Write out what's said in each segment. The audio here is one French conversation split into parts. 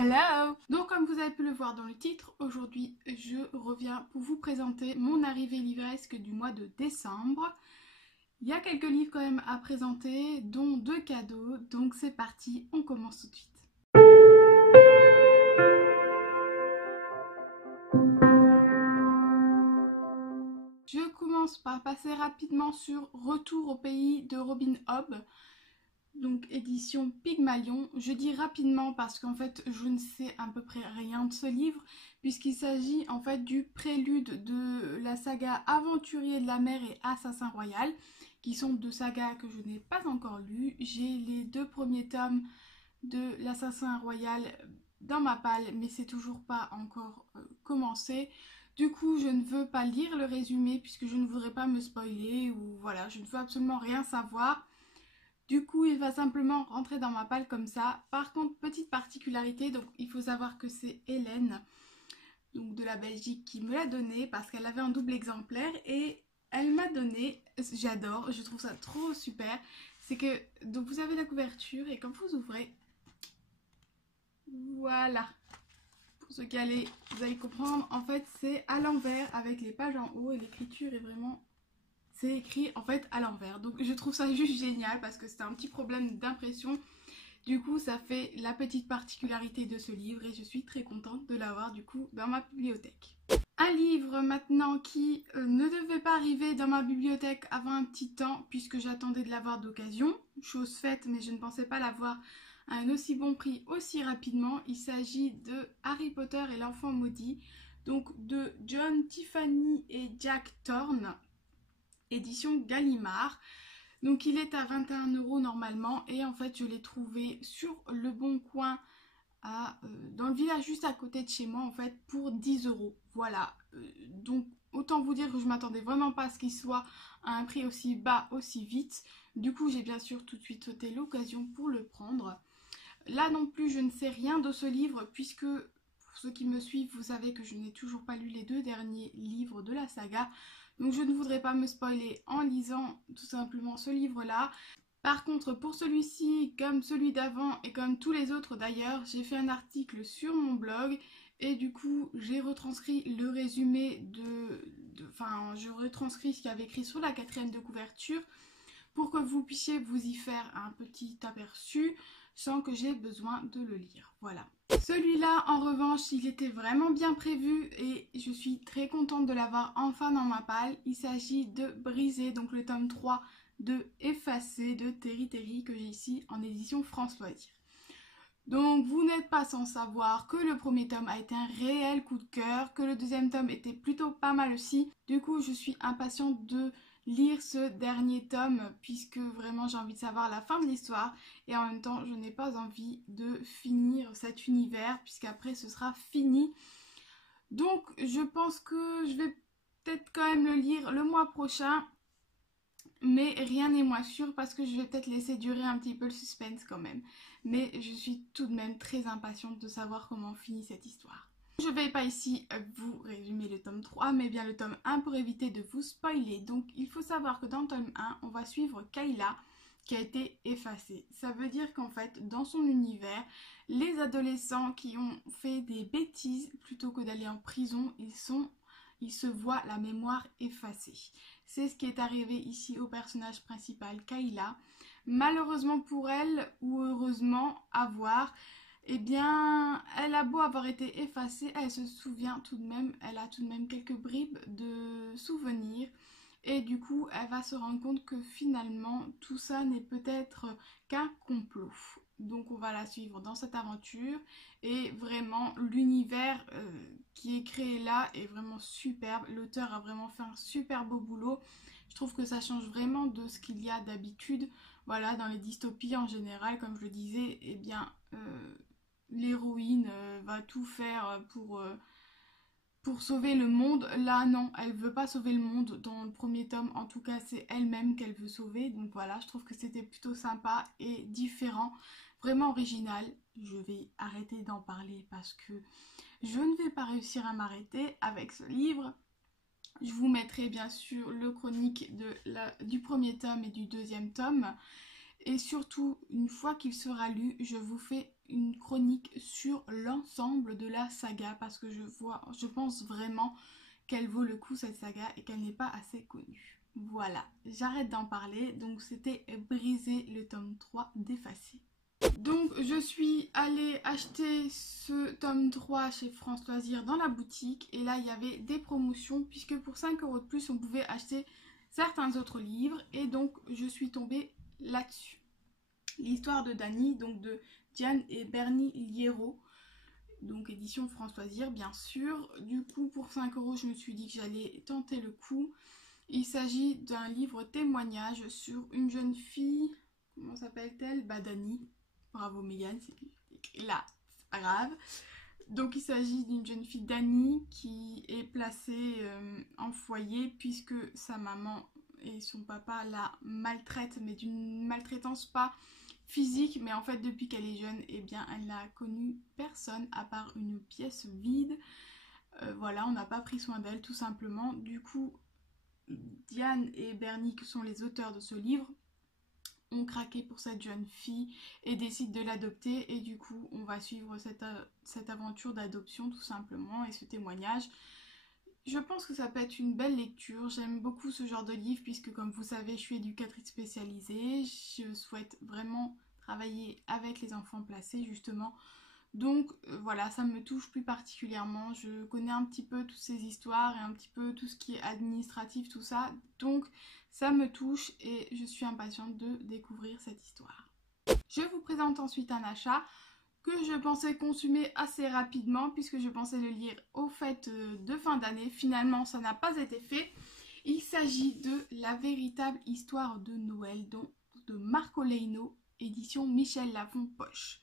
Hello! Donc comme vous avez pu le voir dans le titre, aujourd'hui je reviens pour vous présenter mon arrivée livresque du mois de décembre. Il y a quelques livres quand même à présenter, dont 2 cadeaux, donc c'est parti, on commence tout de suite. Je commence par passer rapidement sur Retour au pays de Robin Hobb. Donc édition Pygmalion. Je dis rapidement parce qu'en fait je ne sais à peu près rien de ce livre puisqu'il s'agit en fait du prélude de la saga Aventurier de la mer et Assassin Royal qui sont 2 sagas que je n'ai pas encore lues. J'ai les 2 premiers tomes de l'Assassin Royal dans ma palle mais c'est toujours pas encore commencé. Du coup, je ne veux pas lire le résumé puisque je ne voudrais pas me spoiler ou voilà, je ne veux absolument rien savoir. Du coup, il va simplement rentrer dans ma palle comme ça. Par contre, petite particularité, donc il faut savoir que c'est Hélène, donc de la Belgique, qui me l'a donné parce qu'elle avait un double exemplaire et elle m'a donné, j'adore, je trouve ça trop super, c'est que, donc vous avez la couverture et quand vous ouvrez, voilà, pour ceux qui allaient, vous allez comprendre, en fait c'est à l'envers avec les pages en haut et l'écriture est vraiment... C'est écrit en fait à l'envers. Donc je trouve ça juste génial parce que c'était un petit problème d'impression. Du coup ça fait la petite particularité de ce livre et je suis très contente de l'avoir du coup dans ma bibliothèque. Un livre maintenant qui ne devait pas arriver dans ma bibliothèque avant un petit temps puisque j'attendais de l'avoir d'occasion. Chose faite mais je ne pensais pas l'avoir à un aussi bon prix aussi rapidement. Il s'agit de Harry Potter et l'enfant maudit. Donc de John Tiffany et Jack Thorne. Édition Gallimard. Donc il est à 21 € normalement et en fait je l'ai trouvé sur le Bon Coin dans le village juste à côté de chez moi en fait pour 10 €. Voilà, donc autant vous dire que je m'attendais vraiment pas à ce qu'il soit à un prix aussi bas aussi vite. Du coup j'ai bien sûr tout de suite sauté l'occasion pour le prendre. Là non plus je ne sais rien de ce livre puisque pour ceux qui me suivent vous savez que je n'ai toujours pas lu les 2 derniers livres de la saga. Donc je ne voudrais pas me spoiler en lisant tout simplement ce livre-là. Par contre, pour celui-ci, comme celui d'avant et comme tous les autres d'ailleurs, j'ai fait un article sur mon blog et du coup j'ai retranscrit le résumé enfin je retranscris ce qu'il y avait écrit sur la 4e de couverture pour que vous puissiez vous y faire un petit aperçu sans que j'ai besoin de le lire. Voilà. Celui-là, en revanche, il était vraiment bien prévu et je suis très contente de l'avoir enfin dans ma palle. Il s'agit de Brisé, donc le tome 3 de Effacé de Terry Terry que j'ai ici en édition France Loisirs. Donc vous n'êtes pas sans savoir que le premier tome a été un réel coup de cœur, que le deuxième tome était plutôt pas mal aussi. Du coup, je suis impatiente de lire ce dernier tome puisque vraiment j'ai envie de savoir la fin de l'histoire et en même temps je n'ai pas envie de finir cet univers puisqu'après ce sera fini. Donc je pense que je vais peut-être quand même le lire le mois prochain, mais rien n'est moins sûr parce que je vais peut-être laisser durer un petit peu le suspense quand même. Mais je suis tout de même très impatiente de savoir comment finit cette histoire. Je ne vais pas ici vous résumer le tome 3, mais bien le tome 1 pour éviter de vous spoiler. Donc il faut savoir que dans le tome 1, on va suivre Kayla qui a été effacée. Ça veut dire qu'en fait, dans son univers, les adolescents qui ont fait des bêtises, plutôt que d'aller en prison, ils se voient la mémoire effacée. C'est ce qui est arrivé ici au personnage principal, Kayla. Malheureusement pour elle, ou heureusement, à voir, eh bien, elle a beau avoir été effacée, elle se souvient tout de même, elle a tout de même quelques bribes de souvenirs. Et du coup, elle va se rendre compte que finalement, tout ça n'est peut-être qu'un complot. Donc on va la suivre dans cette aventure. Et vraiment, l'univers qui est créé là est vraiment superbe. L'auteur a vraiment fait un super beau boulot. Je trouve que ça change vraiment de ce qu'il y a d'habitude. Voilà, dans les dystopies en général, comme je le disais, eh bien... l'héroïne va tout faire pour sauver le monde. Là, non, elle veut pas sauver le monde. Dans le premier tome, en tout cas, c'est elle-même qu'elle veut sauver. Donc voilà, je trouve que c'était plutôt sympa et différent. Vraiment original. Je vais arrêter d'en parler parce que je ne vais pas réussir à m'arrêter avec ce livre. Je vous mettrai bien sûr le chronique du premier tome et du deuxième tome. Et surtout, une fois qu'il sera lu, je vous fais une chronique sur l'ensemble de la saga parce que je pense vraiment qu'elle vaut le coup cette saga et qu'elle n'est pas assez connue. Voilà, j'arrête d'en parler. Donc c'était Briser, le tome 3 d'Effacé. Donc je suis allée acheter ce tome 3 chez France Loisirs dans la boutique et là il y avait des promotions puisque pour 5 € de plus on pouvait acheter certains autres livres et donc je suis tombée là-dessus. L'histoire de Dany, donc de Diane et Bernie Liéraud, donc édition France Loisirs bien sûr. Du coup pour 5 € je me suis dit que j'allais tenter le coup. Il s'agit d'un livre témoignage sur une jeune fille, comment s'appelle-t-elle? Bah Dany. Bravo Megan, c'est écrit là, c'est pas grave. Donc il s'agit d'une jeune fille Dany qui est placée en foyer puisque sa maman et son papa la maltraitent, mais d'une maltraitance pas physique, mais en fait depuis qu'elle est jeune, eh bien elle n'a connu personne à part une pièce vide. Voilà, on n'a pas pris soin d'elle tout simplement. Du coup, Diane et Bernie, qui sont les auteurs de ce livre, ont craqué pour cette jeune fille et décident de l'adopter et du coup on va suivre cette aventure d'adoption tout simplement et ce témoignage. Je pense que ça peut être une belle lecture, j'aime beaucoup ce genre de livre puisque comme vous savez je suis éducatrice spécialisée, je souhaite vraiment travailler avec les enfants placés justement. Donc voilà, ça me touche plus particulièrement, je connais un petit peu toutes ces histoires et un petit peu tout ce qui est administratif, tout ça, donc ça me touche et je suis impatiente de découvrir cette histoire. Je vous présente ensuite un achat que je pensais consommer assez rapidement puisque je pensais le lire aux fêtes de fin d'année. Finalement, ça n'a pas été fait. Il s'agit de La véritable histoire de Noël de Marco Leino, édition Michel Lafon Poche.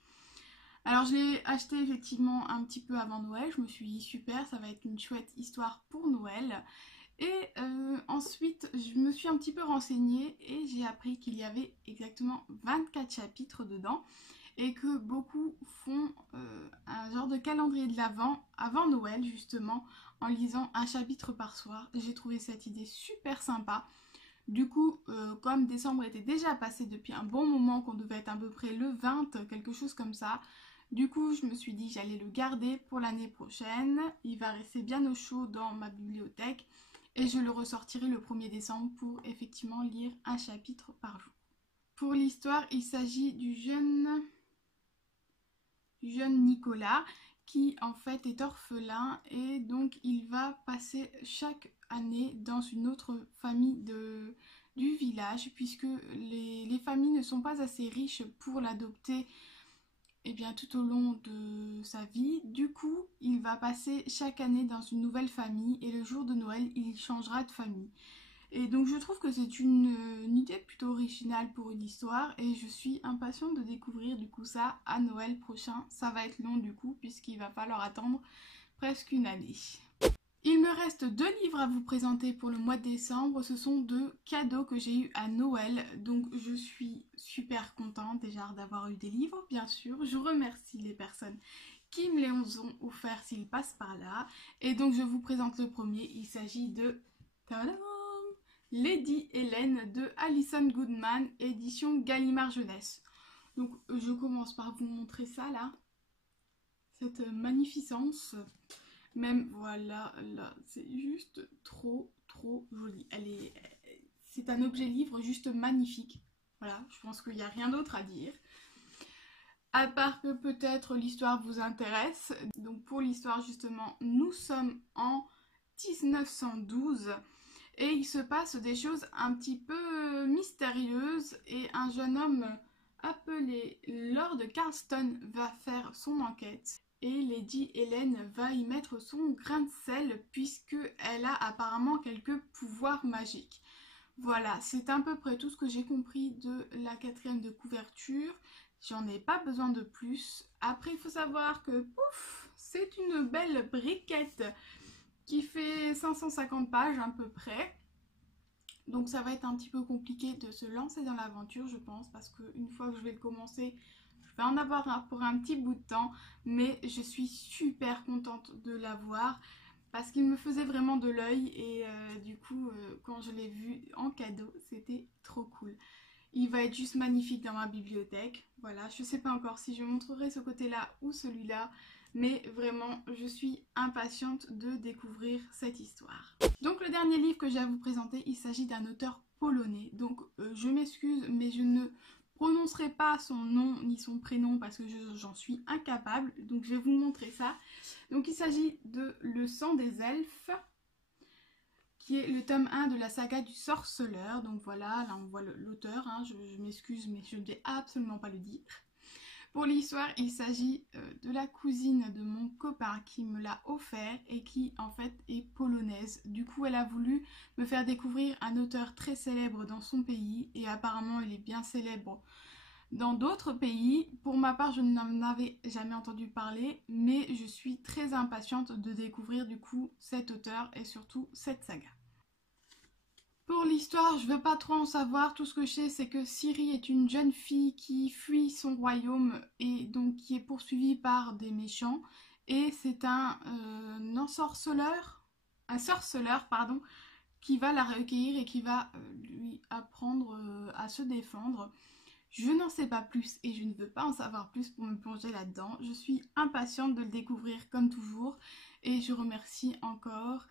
Alors je l'ai acheté effectivement un petit peu avant Noël, je me suis dit super, ça va être une chouette histoire pour Noël. Et ensuite je me suis un petit peu renseignée et j'ai appris qu'il y avait exactement 24 chapitres dedans et que beaucoup font un genre de calendrier de l'Avent avant Noël justement en lisant un chapitre par soir. J'ai trouvé cette idée super sympa. Du coup, comme décembre était déjà passé depuis un bon moment, qu'on devait être à peu près le 20, quelque chose comme ça, du coup je me suis dit que j'allais le garder pour l'année prochaine. Il va rester bien au chaud dans ma bibliothèque et je le ressortirai le 1er décembre pour effectivement lire un chapitre par jour. Pour l'histoire, il s'agit du jeune Nicolas qui en fait est orphelin et donc il va passer chaque année dans une autre famille du village puisque les familles ne sont pas assez riches pour l'adopter tout au long de sa vie. Du coup, il va passer chaque année dans une nouvelle famille et le jour de Noël, il changera de famille. Et donc je trouve que c'est une idée plutôt originale pour une histoire et je suis impatiente de découvrir du coup ça à Noël prochain. Ça va être long du coup puisqu'il va falloir attendre presque une année. Il me reste 2 livres à vous présenter pour le mois de décembre. Ce sont 2 cadeaux que j'ai eu à Noël. Donc je suis super contente déjà d'avoir eu des livres, bien sûr. Je remercie les personnes qui me les ont offerts s'ils passent par là. Et donc je vous présente le premier. Il s'agit de tadam, Lady Hélène de Alison Goodman, édition Gallimard Jeunesse. Donc je commence par vous montrer ça là. Cette magnificence. Même voilà, là, c'est juste trop joli. C'est un objet livre juste magnifique. Voilà, je pense qu'il n'y a rien d'autre à dire. À part que peut-être l'histoire vous intéresse. Donc pour l'histoire justement, nous sommes en 1912 et il se passe des choses un petit peu mystérieuses et un jeune homme appelé Lord Carlston va faire son enquête. Et Lady Hélène va y mettre son grain de sel puisqu'elle a apparemment quelques pouvoirs magiques. Voilà, c'est à peu près tout ce que j'ai compris de la 4e de couverture. J'en ai pas besoin de plus. Après, il faut savoir que, pouf, c'est une belle briquette qui fait 550 pages à peu près. Donc ça va être un petit peu compliqué de se lancer dans l'aventure, je pense, parce qu'une fois que je vais le commencer, je vais en avoir pour un petit bout de temps, mais je suis super contente de l'avoir parce qu'il me faisait vraiment de l'œil et du coup quand je l'ai vu en cadeau, c'était trop cool. Il va être juste magnifique dans ma bibliothèque. Voilà, je ne sais pas encore si je montrerai ce côté-là ou celui-là, mais vraiment, je suis impatiente de découvrir cette histoire. Donc le dernier livre que j'ai à vous présenter, il s'agit d'un auteur polonais. Donc je m'excuse, mais je ne prononcerai pas son nom ni son prénom parce que j'en suis incapable. Donc je vais vous montrer ça. Donc il s'agit de Le sang des elfes, qui est le tome 1 de la saga du sorceleur. Donc voilà, là on voit l'auteur, hein, je m'excuse mais je ne vais absolument pas le dire. Pour l'histoire, il s'agit de la cousine de mon copain qui me l'a offert et qui en fait est polonaise. Du coup, elle a voulu me faire découvrir un auteur très célèbre dans son pays et apparemment il est bien célèbre dans d'autres pays. Pour ma part, je n'en avais jamais entendu parler, mais je suis très impatiente de découvrir du coup cet auteur et surtout cette saga. Pour l'histoire, je veux pas trop en savoir. Tout ce que je sais, c'est que Ciri est une jeune fille qui fuit son royaume et donc qui est poursuivie par des méchants. Et c'est un sorceleur, pardon, qui va la recueillir et qui va lui apprendre à se défendre. Je n'en sais pas plus et je ne veux pas en savoir plus pour me plonger là-dedans. Je suis impatiente de le découvrir comme toujours et je remercie encore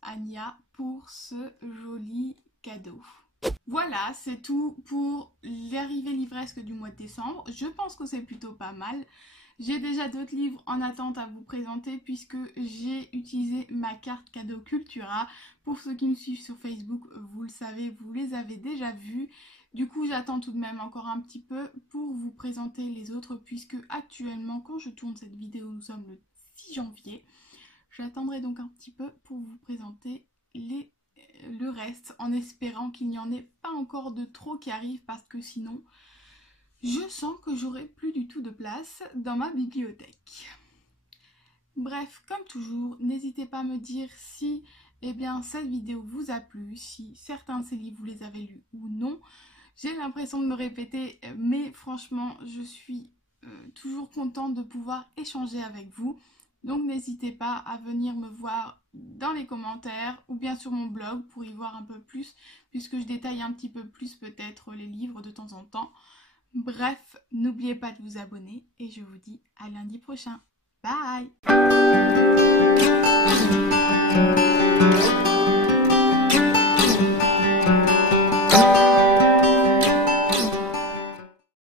Anya pour ce joli cadeau. Voilà, c'est tout pour l'arrivée livresque du mois de décembre. Je pense que c'est plutôt pas mal. J'ai déjà d'autres livres en attente à vous présenter puisque j'ai utilisé ma carte cadeau Cultura. Pour ceux qui me suivent sur Facebook, vous le savez, vous les avez déjà vus. Du coup, j'attends tout de même encore un petit peu pour vous présenter les autres puisque actuellement, quand je tourne cette vidéo, nous sommes le 6 janvier. J'attendrai donc un petit peu pour vous présenter le reste en espérant qu'il n'y en ait pas encore de trop qui arrivent parce que sinon je sens que j'aurai plus du tout de place dans ma bibliothèque. Bref, comme toujours, n'hésitez pas à me dire si cette vidéo vous a plu, si certains de ces livres vous les avez lus ou non. J'ai l'impression de me répéter, mais franchement, je suis toujours contente de pouvoir échanger avec vous. Donc n'hésitez pas à venir me voir dans les commentaires ou bien sur mon blog pour y voir un peu plus, puisque je détaille un petit peu plus peut-être les livres de temps en temps. Bref, n'oubliez pas de vous abonner et je vous dis à lundi prochain. Bye!